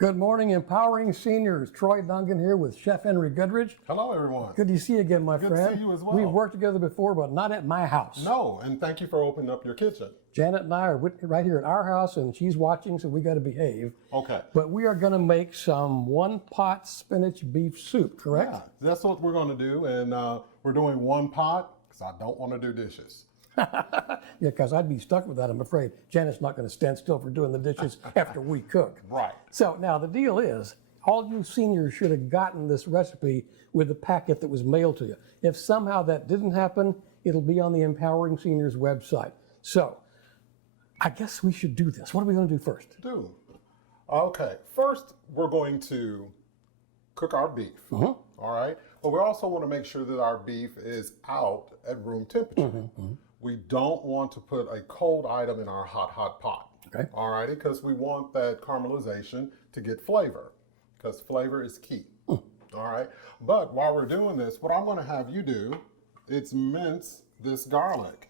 Good morning, empowering seniors. Troy Dungan here with Chef Henry Goodwin. Hello, everyone. Good to see you again, my Good friend. to see you as well. We've worked together before, but not at my house. No, and thank you for opening up your kitchen. Janet and I are right here at our house, and she's watching, so we got to behave. Okay. But we are going to make some one-pot spinach beef soup, correct? Yeah, that's what we're going to do, and we're doing one pot because I don't want to do dishes. Yeah, because I'd be stuck with that, I'm afraid. Janet's not going to stand still for doing the dishes after we cook. Right. So now the deal is, all you seniors should have gotten this recipe with the packet that was mailed to you. If somehow that didn't happen, it'll be on the Empowering Seniors website. So I guess we should do this. What are we going to do first? Okay. First, we're going to cook our beef. All right. But we also want to make sure that our beef is out at room temperature. We don't want to put a cold item in our hot pot. Okay. All righty, because we want that caramelization to get flavor, because flavor is key. All right. But while we're doing this, what I'm going to have you do is mince this garlic.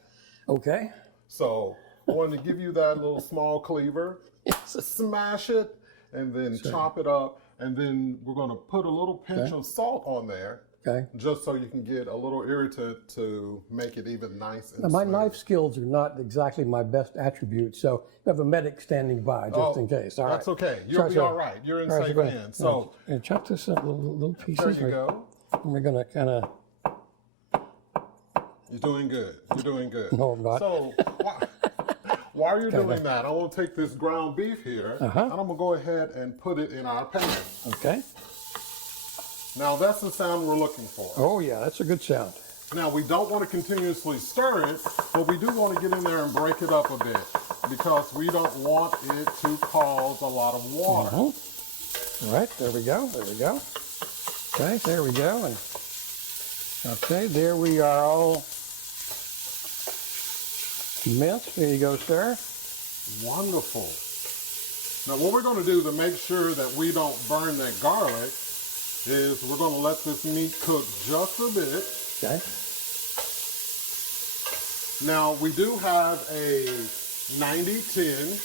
Okay. So I want to give you that little small cleaver, smash it, and then chop it up. And then we're going to put a little pinch of salt on there. Okay. Just so you can get a little irritant to make it even nice and now, my smooth. knife skills are not exactly my best attribute, so we have a medic standing by just in case. All right. That's okay. You'll be all right. You're in safe hands. So chop this up little pieces. there you go. And we're going to kind of... You're doing good. You're doing good. No, I'm not. So while you're doing that, I want to take this ground beef here, and I'm going to go ahead and put it in our pan. Okay. Now, that's the sound we're looking for. Oh, yeah, that's a good sound. Now, we don't want to continuously stir it, but we do want to get in there and break it up a bit because we don't want it to cause a lot of water. All right, there we go. There we go. Okay, there we go. And okay, there we are all minced. There you go, sir. Wonderful. Now, what we're going to do to make sure that we don't burn that garlic is we're going to let this meat cook just a bit. Okay. Now, we do have a 90-10,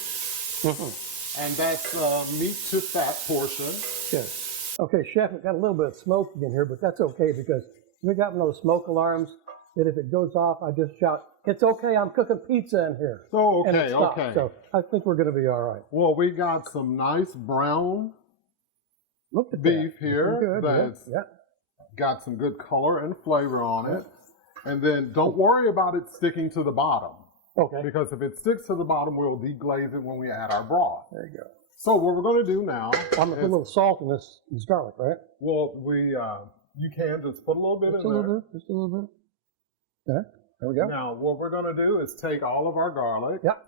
and that's meat to fat portion. Good. Okay, Chef, we've got a little bit of smoke in here, but that's okay because we got one of those smoke alarms that if it goes off, I just shout, "It's okay, I'm cooking pizza in here." Oh, okay, and it stops. okay. So I think we're going to be all right. Well, we got some nice brown Look at beef that. here that's got some good color and flavor on it. And then don't worry about it sticking to the bottom. Okay. Because if it sticks to the bottom, we'll deglaze it when we add our broth. There you go. So what we're going to do now I'm going to put a little salt in this garlic, right? Well, you can just put a little bit in there. Just a little bit. Okay. There we go. Now, what we're going to do is take all of our garlic. Yep.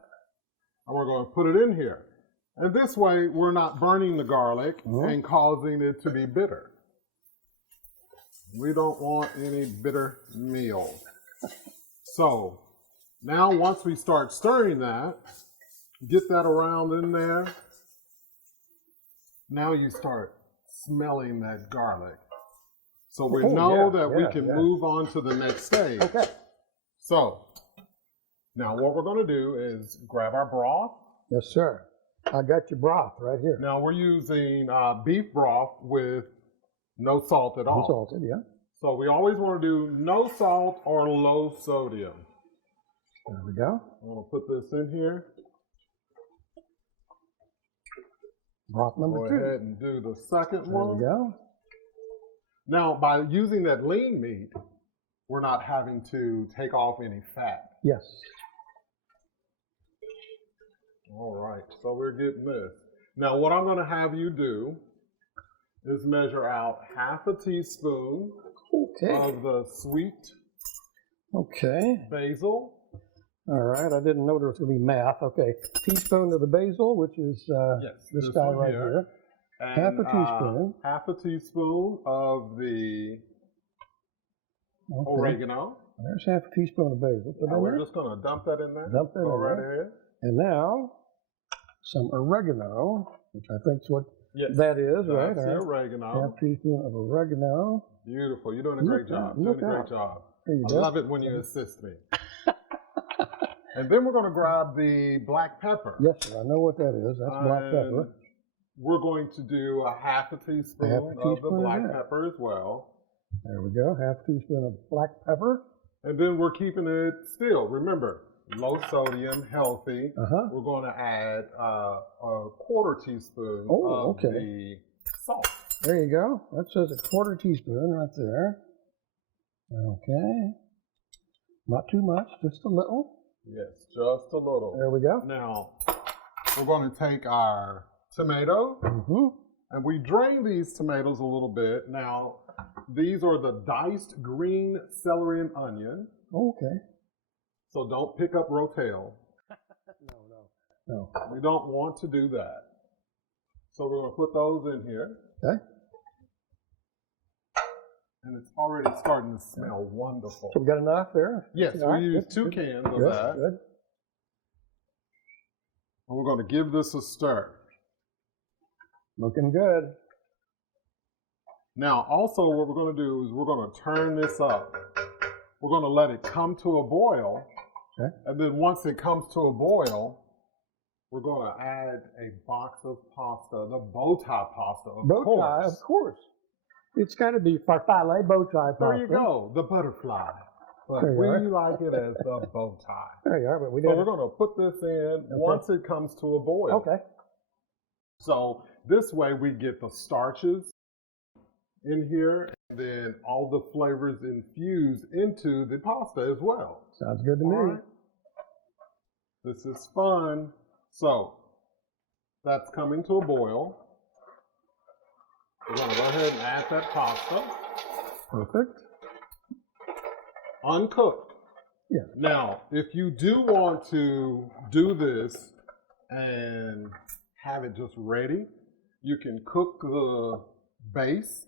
And we're going to put it in here. And this way, we're not burning the garlic and causing it to be bitter. We don't want any bitter meal. So, now once we start stirring that, get that around in there. Now you start smelling that garlic. So we know that we can move on to the next stage. Okay. So, now what we're going to do is grab our broth. Yes, sir. I got your broth right here. Now we're using beef broth with no salt at all. Unsalted, yeah. So we always want to do no salt or low sodium. There we go. I'm going to put this in here. Broth number 2. Go ahead and do the second one. There we go. Now, by using that lean meat, we're not having to take off any fat. Yes. All right, so we're getting this. Now, what I'm going to have you do is measure out half a teaspoon of the sweet basil. All right, I didn't know there was going to be math. Okay, teaspoon of the basil, which is this guy right here. And, half a teaspoon. Half a teaspoon of the oregano. There's half a teaspoon of basil. We're just going to dump that in there. Dump that in right there. here. And now, some oregano, which I think is what that is, right? That's the oregano. Half teaspoon of oregano. Beautiful. You're doing a great job. You're doing a great job. I love it when you assist me. And then we're going to grab the black pepper. Yes, sir. I know what that is. That's black pepper. we're going to do a half a teaspoon of the black pepper as well. There we go, half a teaspoon of black pepper. And then we're keeping it still. Remember, low sodium, healthy. We're going to add a quarter teaspoon of the salt. There you go. That says a quarter teaspoon right there. Okay. Not too much, just a little. Yes, just a little. There we go. Now, we're going to take our tomato, and we drain these tomatoes a little bit. Now, these are the diced green celery and onion. Okay. So don't pick up rotel. No. We don't want to do that. So we're going to put those in here. Okay. And it's already starting to smell wonderful. So we got enough there? Yes, we used 2 cans of that. Good. And we're going to give this a stir. Looking good. Now, also what we're going to do is we're going to turn this up. We're going to let it come to a boil. Okay. And then once it comes to a boil, we're going to add a box of pasta, the bow tie pasta, of course. Bow tie, of course. It's got to be farfalle bow tie pasta. There you go, the butterfly. But we like it as the bow tie. There you are. But we're going to put this in once it comes to a boil. Okay. So this way we get the starches in here, and then all the flavors infused into the pasta as well. Sounds good to me. Right. This is fun. So that's coming to a boil. We're going to go ahead and add that pasta. Perfect. Uncooked. Yeah. Now, if you do want to do this and have it just ready, you can cook the base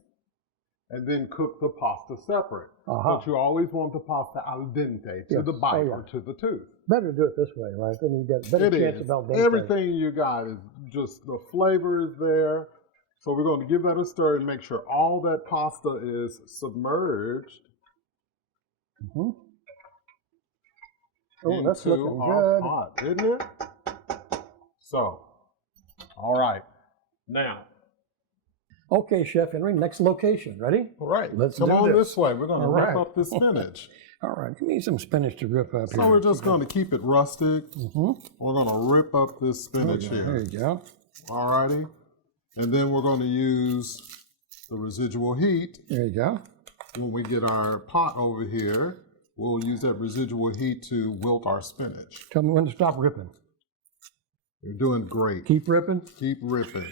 and then cook the pasta separate. But you always want the pasta al dente, to the bite or to the tooth. Better do it this way, right? Then you get a better chance of al dente. Everything you got is just the flavor is there. So we're going to give that a stir and make sure all that pasta is submerged that's looking into our good. pot, isn't it? So, all right. Now. Okay, Chef Henry, next location. Ready? All right. Let's come do on this. this way. We're going to rip up the spinach. All right. Give me some spinach to rip up here. So we're just going to keep it rustic. We're going to rip up this spinach here. There you go. All righty. And then we're going to use the residual heat. There you go. When we get our pot over here, we'll use that residual heat to wilt our spinach. Tell me when to stop ripping. You're doing great. Keep ripping? Keep ripping.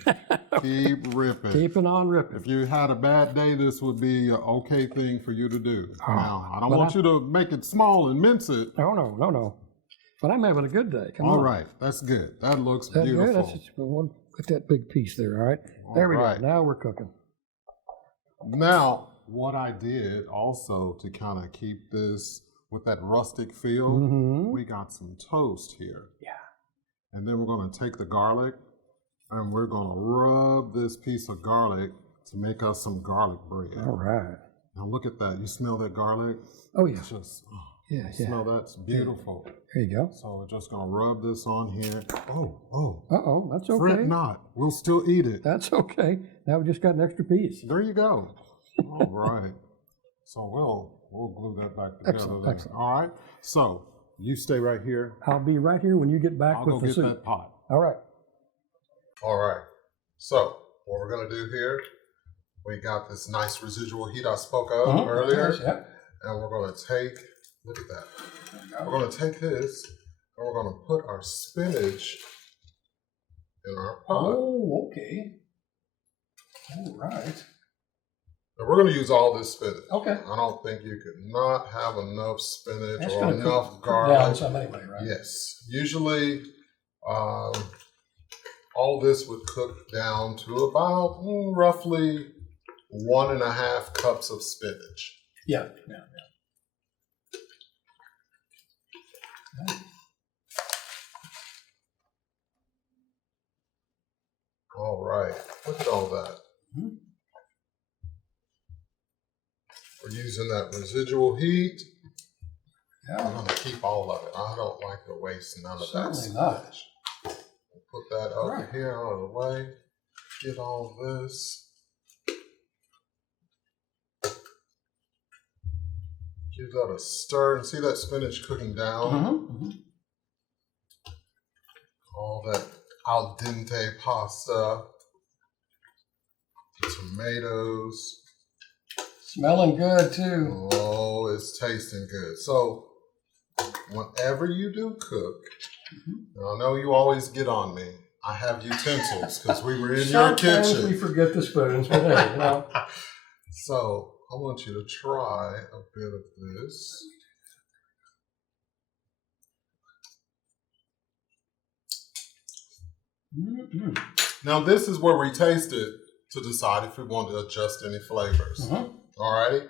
Keep ripping. Keeping on ripping. If you had a bad day, this would be an okay thing for you to do. Now, I don't want you to make it small and mince it. No. But I'm having a good day. Come on. All right. That's good. That looks That's beautiful. good. That's just, we'll put that big piece there, all right? There we go. Now we're cooking. Now, what I did also to kind of keep this with that rustic feel, we got some toast here. Yeah. And then we're going to take the garlic and we're going to rub this piece of garlic to make us some garlic bread. All right. Now look at that. You smell that garlic? Oh, yeah. It's just, smell that. It's beautiful. Yeah. There you go. So we're just going to rub this on here. Oh. Uh-oh, that's okay. Fret not. We'll still eat it. That's okay. Now we just got an extra piece. There you go. All right. So we'll glue that back together. Excellent. All right. So you stay right here. I'll be right here when you get back with the soup. I'll go get that pot. All right. All right. So what we're going to do here, we got this nice residual heat I spoke of earlier. Yes, yeah. And we're going to take, look at that. We're going to take this and we're going to put our spinach in our pot. Oh, okay. All right. And we're going to use all this spinach. Okay. I don't think you could not have enough spinach That's or enough cook garlic. down some anyway, right? Yes. Usually, all this would cook down to about roughly 1.5 cups of spinach. Yeah. All right. Look at all that. We're using that residual heat. Yeah. I'm going to keep all of it. I don't like to waste none of that Certainly not. spinach. We'll put that over here out of the way. get all this. Give that a stir and see that spinach cooking down. All that al dente pasta, tomatoes. Smelling good too. Oh, it's tasting good. So whenever you do cook, and I know you always get on me. I have utensils because we were in your Sometimes kitchen. we forget the spoons, but hey, you know. So I want you to try a bit of this. Now this is where we taste it to decide if we want to adjust any flavors. Alrighty,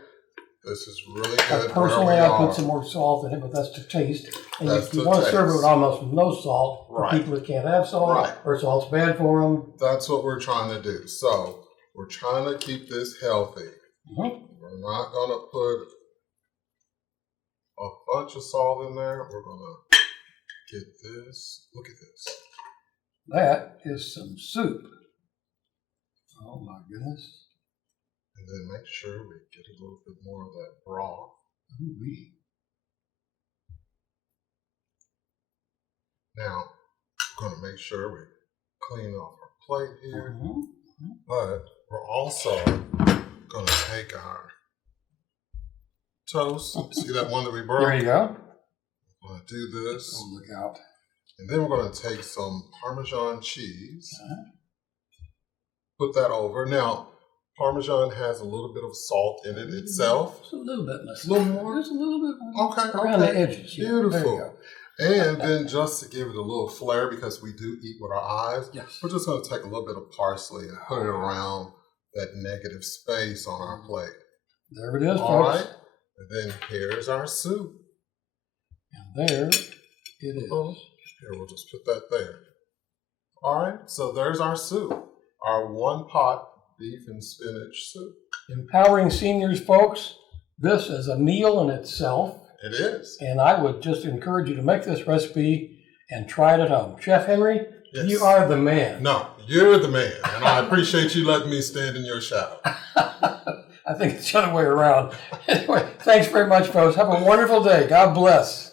this is really good. Personally, I put some more salt in it, but that's to taste. And if you want to serve it with almost no salt, for people that can't have salt, or salt's bad for them. That's what we're trying to do. So we're trying to keep this healthy. We're not going to put a bunch of salt in there. We're going to get this. Look at this. That is some soup. Oh my goodness. And then make sure we get a little bit more of that broth. Ooh-wee. Now, we're going to make sure we clean off our plate here. But we're also going to take our toast. See that one that we broke? There you go. We're going to do this. Oh, look out. And then we're going to take some Parmesan cheese. Put that over. Now, Parmesan has a little bit of salt in it itself. Just a little bit. A little more? Just a little bit more. Okay. Around the edges. Beautiful. There you go. And then just to give it a little flair, because we do eat with our eyes, we're just going to take a little bit of parsley and put it around that negative space on our plate. There it is, All folks. right. And then here's our soup. And there it is. Here, we'll just put that there. All right. So there's our soup. Our one-pot beef and spinach soup. Empowering seniors, folks. This is a meal in itself. It is. And I would just encourage you to make this recipe and try it at home. Chef Henry, you are the man. No, you're the man. And I appreciate you letting me stand in your shadow. I think it's the other way around. Anyway, thanks very much, folks. Have a wonderful day. God bless.